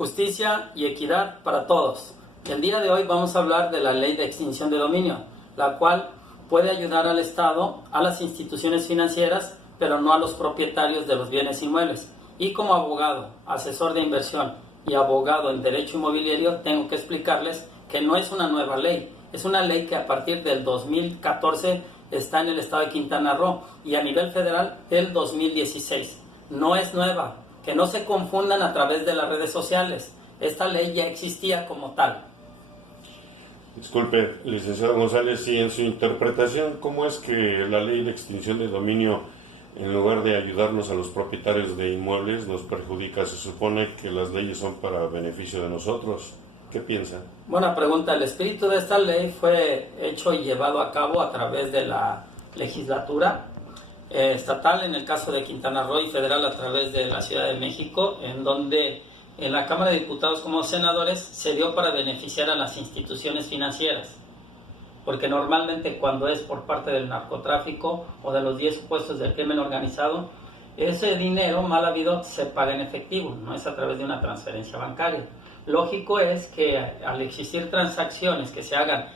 justicia y equidad para todos. El día de hoy vamos a hablar de la ley de extinción de dominio, la cual puede ayudar al Estado, a las instituciones financieras, pero no a los propietarios de los bienes inmuebles. Y como abogado, asesor de inversión y abogado en derecho inmobiliario, tengo que explicarles que no es una nueva ley, es una ley que a partir del 2014 está en el estado de Quintana Roo y a nivel federal del 2016. No es nueva, que no se confundan a través de las redes sociales. Esta ley ya existía como tal. Disculpe, licenciado González, y en su interpretación, ¿cómo es que la ley de extinción de dominio, en lugar de ayudarnos a los propietarios de inmuebles, nos perjudica? Se supone que las leyes son para beneficio de nosotros. ¿Qué piensa? Buena pregunta. El espíritu de esta ley fue hecho y llevado a cabo a través de la legislatura estatal, en el caso de Quintana Roo, y federal a través de la Ciudad de México, en donde en la Cámara de Diputados como senadores se dio para beneficiar a las instituciones financieras, porque normalmente cuando es por parte del narcotráfico o de los 10 supuestos del crimen organizado, ese dinero mal habido se paga en efectivo, no es a través de una transferencia bancaria. Lógico es que al existir transacciones que se hagan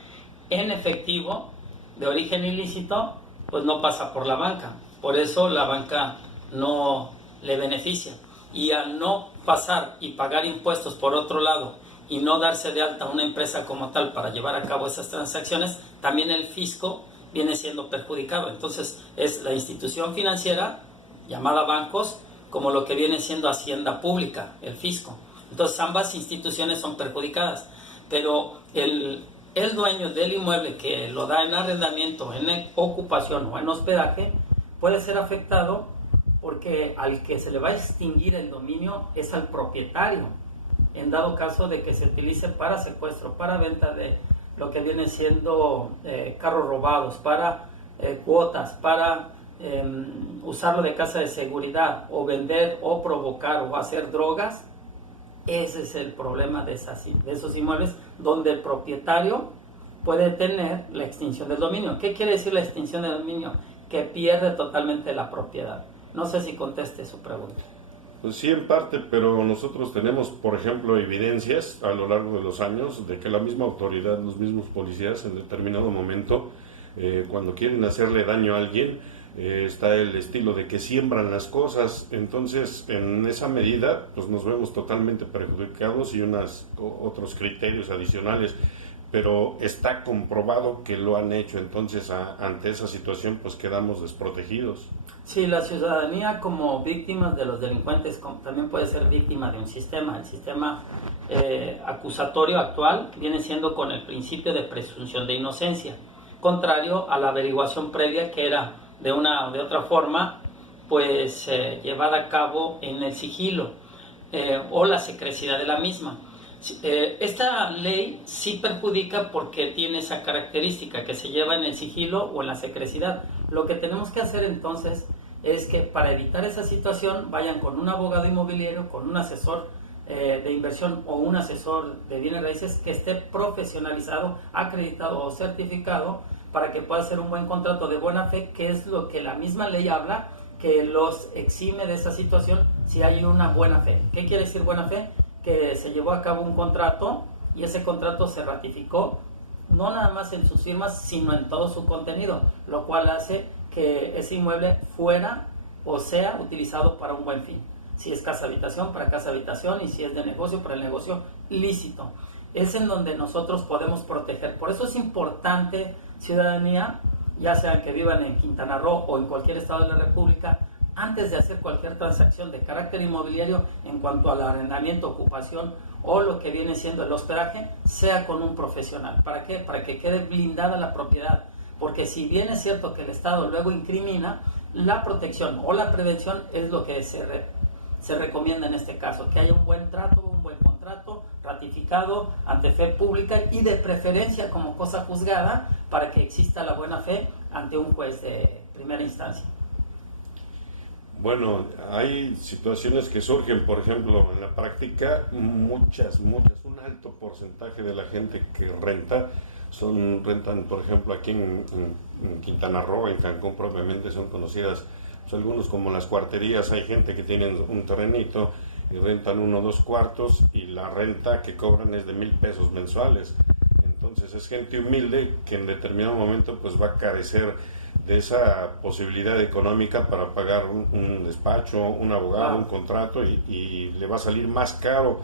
en efectivo de origen ilícito, pues no pasa por la banca, por eso la banca no le beneficia. Y al no pasar y pagar impuestos por otro lado y no darse de alta una empresa como tal para llevar a cabo esas transacciones, también el fisco viene siendo perjudicado. Entonces es la institución financiera llamada bancos como lo que viene siendo Hacienda Pública, el fisco. Entonces ambas instituciones son perjudicadas, pero el dueño del inmueble que lo da en arrendamiento, en ocupación o en hospedaje puede ser afectado, porque al que se le va a extinguir el dominio es al propietario, en dado caso de que se utilice para secuestro, para venta de lo que viene siendo carros robados, para cuotas, para usarlo de casa de seguridad, o vender o provocar o hacer drogas. Ese es el problema de esos inmuebles, donde el propietario puede tener la extinción del dominio. ¿Qué quiere decir la extinción del dominio? Que pierde totalmente la propiedad. No sé si conteste su pregunta. Pues sí, en parte, pero nosotros tenemos, por ejemplo, evidencias a lo largo de los años de que la misma autoridad, los mismos policías, en determinado momento, cuando quieren hacerle daño a alguien, está el estilo de que siembran las cosas. Entonces, en esa medida, pues nos vemos totalmente perjudicados y otros criterios adicionales. Pero está comprobado que lo han hecho, entonces ante esa situación pues quedamos desprotegidos. Sí, la ciudadanía como víctimas de los delincuentes también puede ser víctima de un sistema. El sistema acusatorio actual viene siendo con el principio de presunción de inocencia, contrario a la averiguación previa, que era de una o de otra forma pues llevada a cabo en el sigilo o la secrecía de la misma. Esta ley sí perjudica porque tiene esa característica que se lleva en el sigilo o en la secrecidad. Lo que tenemos que hacer entonces es que para evitar esa situación vayan con un abogado inmobiliario, con un asesor de inversión o un asesor de bienes raíces que esté profesionalizado, acreditado o certificado, para que pueda hacer un buen contrato de buena fe, que es lo que la misma ley habla, que los exime de esa situación si hay una buena fe. ¿Qué quiere decir buena fe? Que se llevó a cabo un contrato y ese contrato se ratificó no nada más en sus firmas, sino en todo su contenido, lo cual hace que ese inmueble fuera o sea utilizado para un buen fin. Si es casa habitación, para casa habitación, y si es de negocio, para el negocio lícito. Es en donde nosotros podemos proteger. Por eso es importante, ciudadanía, ya sean que vivan en Quintana Roo o en cualquier estado de la República, antes de hacer cualquier transacción de carácter inmobiliario en cuanto al arrendamiento, ocupación o lo que viene siendo el hospedaje, sea con un profesional. ¿Para qué? Para que quede blindada la propiedad. Porque si bien es cierto que el Estado luego incrimina, la protección o la prevención es lo que se recomienda en este caso, que haya un buen trato, un buen contrato ratificado ante fe pública y de preferencia como cosa juzgada, para que exista la buena fe ante un juez de primera instancia. Bueno, hay situaciones que surgen, por ejemplo, en la práctica, muchas, un alto porcentaje de la gente que rentan, por ejemplo, aquí en Quintana Roo, en Cancún propiamente, son conocidas, pues, algunos como las cuarterías. Hay gente que tiene un terrenito y rentan 1 o 2 cuartos y la renta que cobran es de 1,000 pesos mensuales. Entonces es gente humilde que en determinado momento pues va a carecer de esa posibilidad económica para pagar un despacho, un abogado, un contrato y le va a salir más caro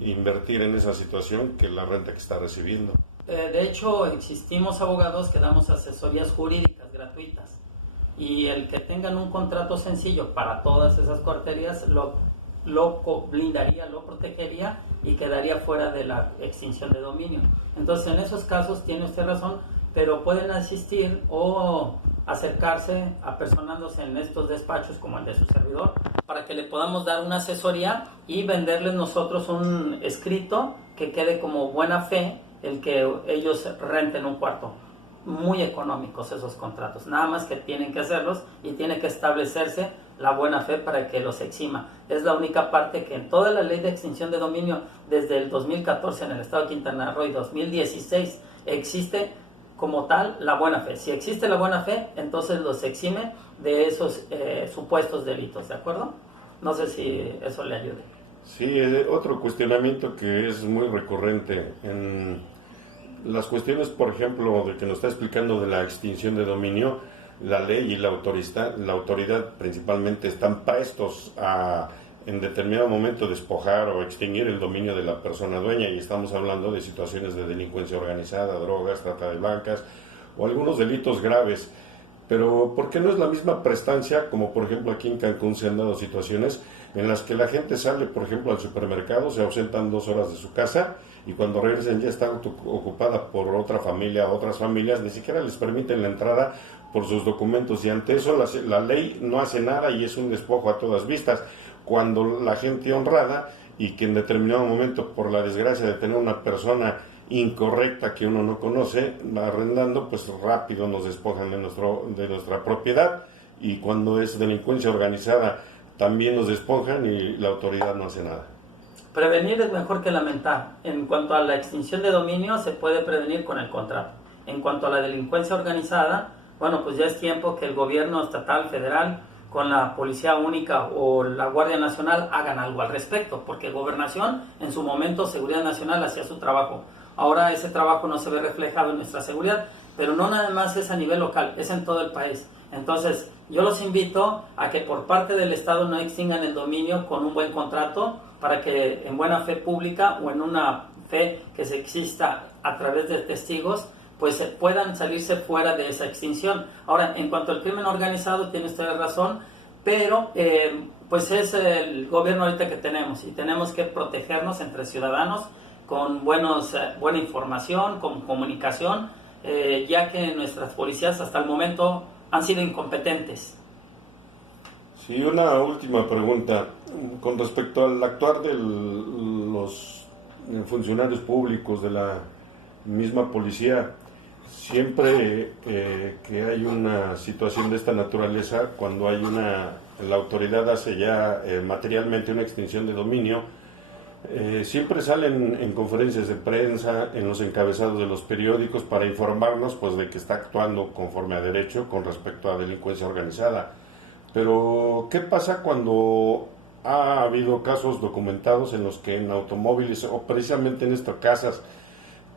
invertir en esa situación que la renta que está recibiendo. De hecho, existimos abogados que damos asesorías jurídicas gratuitas y el que tengan un contrato sencillo para todas esas cuarterías lo blindaría, lo protegería y quedaría fuera de la extinción de dominio. Entonces, en esos casos tiene usted razón, pero pueden asistir o acercarse apersonándose en estos despachos como el de su servidor para que le podamos dar una asesoría y venderles nosotros un escrito que quede como buena fe el que ellos renten un cuarto. Muy económicos esos contratos, nada más que tienen que hacerlos y tiene que establecerse la buena fe para que los exima. Es la única parte que en toda la ley de extinción de dominio desde el 2014 en el estado de Quintana Roo y 2016 existe como tal la buena fe. Si existe la buena fe, entonces los exime de esos supuestos delitos, ¿de acuerdo? No sé si eso le ayude. Sí, otro cuestionamiento que es muy recurrente en las cuestiones, por ejemplo, de que nos está explicando de la extinción de dominio, la ley y la autoridad principalmente están prestos a en determinado momento despojar o extinguir el dominio de la persona dueña, y estamos hablando de situaciones de delincuencia organizada, drogas, trata de blancas o algunos delitos graves. Pero ¿por qué no es la misma prestancia? Como por ejemplo aquí en Cancún se han dado situaciones en las que la gente sale, por ejemplo, al supermercado, se ausentan 2 horas de su casa y cuando regresan ya está ocupada por otra familia, otras familias, ni siquiera les permiten la entrada por sus documentos, y ante eso la ley no hace nada y es un despojo a todas vistas, cuando la gente honrada y que en determinado momento, por la desgracia de tener una persona incorrecta que uno no conoce, arrendando, pues rápido nos despojan de nuestra propiedad, y cuando es delincuencia organizada también nos despojan y la autoridad no hace nada. Prevenir es mejor que lamentar. En cuanto a la extinción de dominio, se puede prevenir con el contrato. En cuanto a la delincuencia organizada, bueno, pues ya es tiempo que el gobierno estatal, federal, con la Policía Única o la Guardia Nacional hagan algo al respecto, porque Gobernación, en su momento, Seguridad Nacional hacía su trabajo. Ahora ese trabajo no se ve reflejado en nuestra seguridad, pero no nada más es a nivel local, es en todo el país. Entonces, yo los invito a que por parte del Estado no extingan el dominio con un buen contrato, para que en buena fe pública o en una fe que se exista a través de testigos, pues puedan salirse fuera de esa extinción. Ahora, en cuanto al crimen organizado, tiene usted razón, pero pues es el gobierno ahorita que tenemos y tenemos que protegernos entre ciudadanos con buena información, con comunicación, ya que nuestras policías hasta el momento han sido incompetentes. Sí, una última pregunta con respecto al actuar de los funcionarios públicos de la misma policía. Siempre que hay una situación de esta naturaleza, cuando la autoridad hace ya materialmente una extinción de dominio, siempre salen en conferencias de prensa, en los encabezados de los periódicos para informarnos pues de que está actuando conforme a derecho con respecto a delincuencia organizada. Pero ¿qué pasa cuando ha habido casos documentados en los que en automóviles o precisamente en estas casas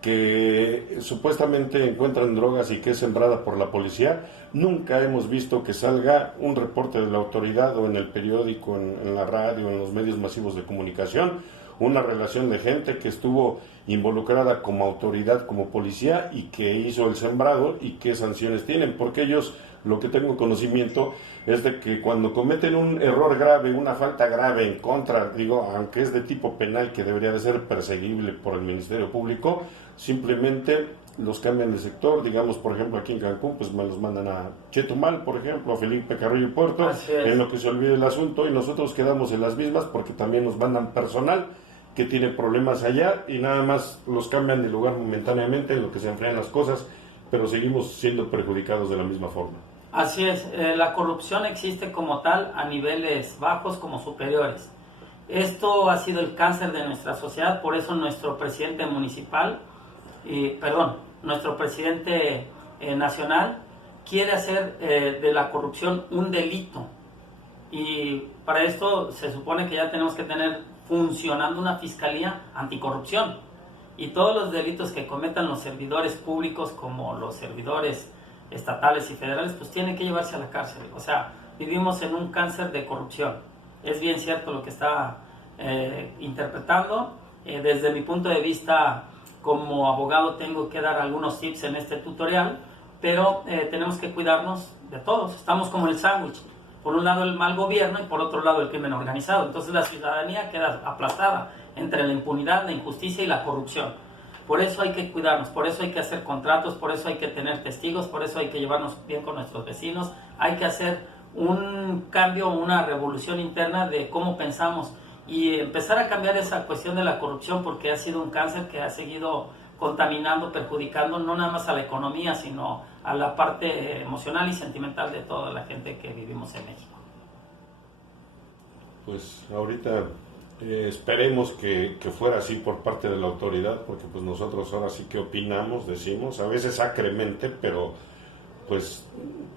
que supuestamente encuentran drogas y que es sembrada por la policía, nunca hemos visto que salga un reporte de la autoridad o en el periódico, en la radio, en los medios masivos de comunicación, una relación de gente que estuvo involucrada como autoridad, como policía, y que hizo el sembrado y qué sanciones tienen? Porque ellos, lo que tengo conocimiento es de que cuando cometen un error grave, una falta grave en contra, aunque es de tipo penal que debería de ser perseguible por el Ministerio Público, simplemente los cambian de sector. Digamos, por ejemplo, aquí en Cancún, pues me los mandan a Chetumal, por ejemplo, a Felipe Carrillo Puerto, en lo que se olvide el asunto, y nosotros quedamos en las mismas porque también nos mandan personal que tiene problemas allá y nada más los cambian de lugar momentáneamente en lo que se enfrían las cosas, pero seguimos siendo perjudicados de la misma forma. Así es, la corrupción existe como tal a niveles bajos como superiores. Esto ha sido el cáncer de nuestra sociedad, por eso nuestro presidente municipal, nuestro presidente nacional quiere hacer de la corrupción un delito. Y para esto se supone que ya tenemos que tener funcionando una fiscalía anticorrupción. Y todos los delitos que cometan los servidores públicos, como los servidores estatales y federales, pues tienen que llevarse a la cárcel. O sea, vivimos en un cáncer de corrupción. Es bien cierto lo que está interpretando. Desde mi punto de vista, como abogado, tengo que dar algunos tips en este tutorial, pero tenemos que cuidarnos de todos. Estamos como el sándwich. Por un lado el mal gobierno y por otro lado el crimen organizado. Entonces la ciudadanía queda aplastada entre la impunidad, la injusticia y la corrupción. Por eso hay que cuidarnos, por eso hay que hacer contratos, por eso hay que tener testigos, por eso hay que llevarnos bien con nuestros vecinos. Hay que hacer un cambio, una revolución interna de cómo pensamos y empezar a cambiar esa cuestión de la corrupción, porque ha sido un cáncer que ha seguido contaminando, perjudicando no nada más a la economía, sino a la parte emocional y sentimental de toda la gente que vivimos en México. Pues ahorita esperemos que fuera así por parte de la autoridad, porque pues nosotros ahora sí que opinamos, decimos, a veces acremente, pero pues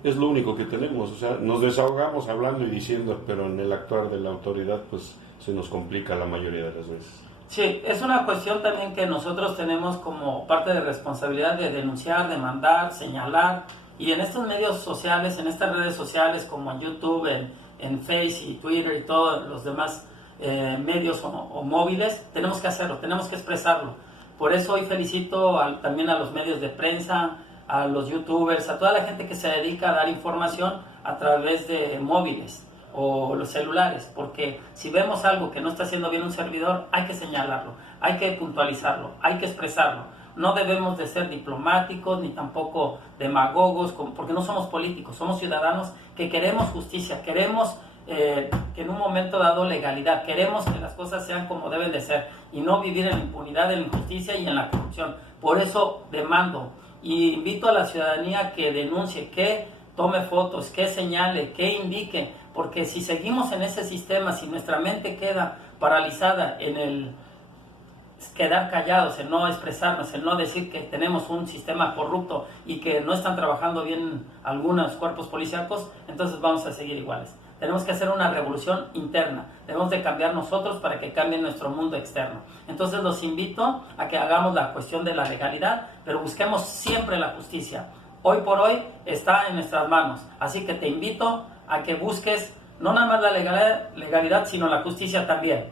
es lo único que tenemos. O sea, nos desahogamos hablando y diciendo, pero en el actuar de la autoridad pues se nos complica la mayoría de las veces. Sí, es una cuestión también que nosotros tenemos como parte de responsabilidad de denunciar, demandar, señalar, y en estos medios sociales, en estas redes sociales como en YouTube, en Face y Twitter y todos los demás medios o móviles, tenemos que hacerlo, tenemos que expresarlo. Por eso hoy felicito también a los medios de prensa, a los youtubers, a toda la gente que se dedica a dar información a través de móviles o los celulares, porque si vemos algo que no está haciendo bien un servidor, hay que señalarlo, hay que puntualizarlo, hay que expresarlo. No debemos de ser diplomáticos ni tampoco demagogos, porque no somos políticos, somos ciudadanos que queremos justicia, queremos que en un momento dado legalidad, queremos que las cosas sean como deben de ser y no vivir en la impunidad, en la injusticia y en la corrupción. Por eso demando y invito a la ciudadanía que denuncie, que tome fotos, que señale, que indique, porque si seguimos en ese sistema, si nuestra mente queda paralizada en el quedar callados, en no expresarnos, en no decir que tenemos un sistema corrupto y que no están trabajando bien algunos cuerpos policíacos, entonces vamos a seguir iguales. Tenemos que hacer una revolución interna, debemos de cambiar nosotros para que cambie nuestro mundo externo. Entonces los invito a que hagamos la cuestión de la legalidad, pero busquemos siempre la justicia. Hoy por hoy está en nuestras manos, así que te invito a que busques no nada más la legalidad, sino la justicia también.